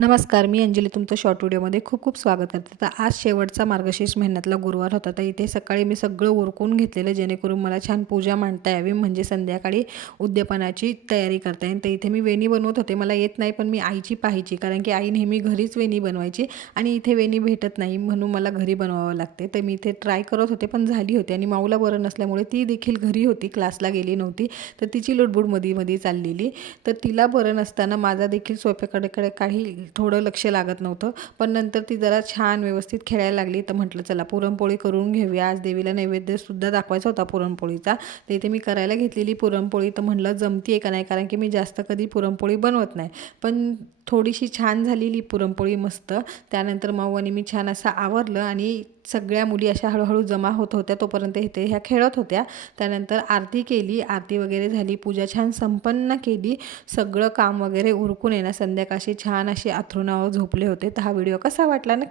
नमस्कार, मी अंजली तुमचं शॉर्ट व्हिडिओमध्ये खूप खूप स्वागत करते. तर आज शेवटचा मार्गशीर्ष महिन्यातला गुरुवार होता. तर इथे सकाळी मी सगळं उरकून घेतलेलं जेणेकरून मला छान पूजा मांडता यावी, म्हणजे संध्याकाळी उद्यापनाची तयारी करता येईल. तर इथे मी वेणी बनवत होते. मला येत नाही, पण मी आईची पाहायची, कारण की आई नेहमी घरीच वेणी बनवायची आणि इथे वेणी भेटत नाही म्हणून मला घरी बनवावं लागते. तर मी इथे ट्राय करत होते, पण झाली होती. आणि माऊला बरं नसल्यामुळे ती देखील घरी होती, क्लासला गेली नव्हती. तर तिची लुडबुड मध्ये चाललेली. तर तिला बरं नसताना माझा देखील स्वयंपाकाकडे काही थोडं लक्ष लागत नव्हतं. पण नंतर ती जरा छान व्यवस्थित खेळायला लागली. तर म्हटलं चला पुरणपोळी करून घेऊया. आज देवीला नैवेद्यसुद्धा दाखवायचा होता पुरणपोळीचा. तर इथे मी करायला घेतलेली पुरणपोळी. तर म्हटलं जमती आहे का नाही, कारण की मी जास्त कधी पुरणपोळी बनवत नाही. पण थोडीशी छान झालेली पुरणपोळी मस्त. त्यानंतर माऊ आणि मी छान असं आवरलं आणि सगळ्या मुली अशा हळूहळू जमा होत होत्या. तोपर्यंत इथे ह्या खेळत होत्या. त्यानंतर आरती केली, आरती वगैरे झाली, पूजा छान संपन्न केली. सगळं काम वगैरे उरकून आहे ना संध्याकाळची छान अशी अंथरुणावर झोपले होते. तर हा व्हिडिओ कसा वाटला ना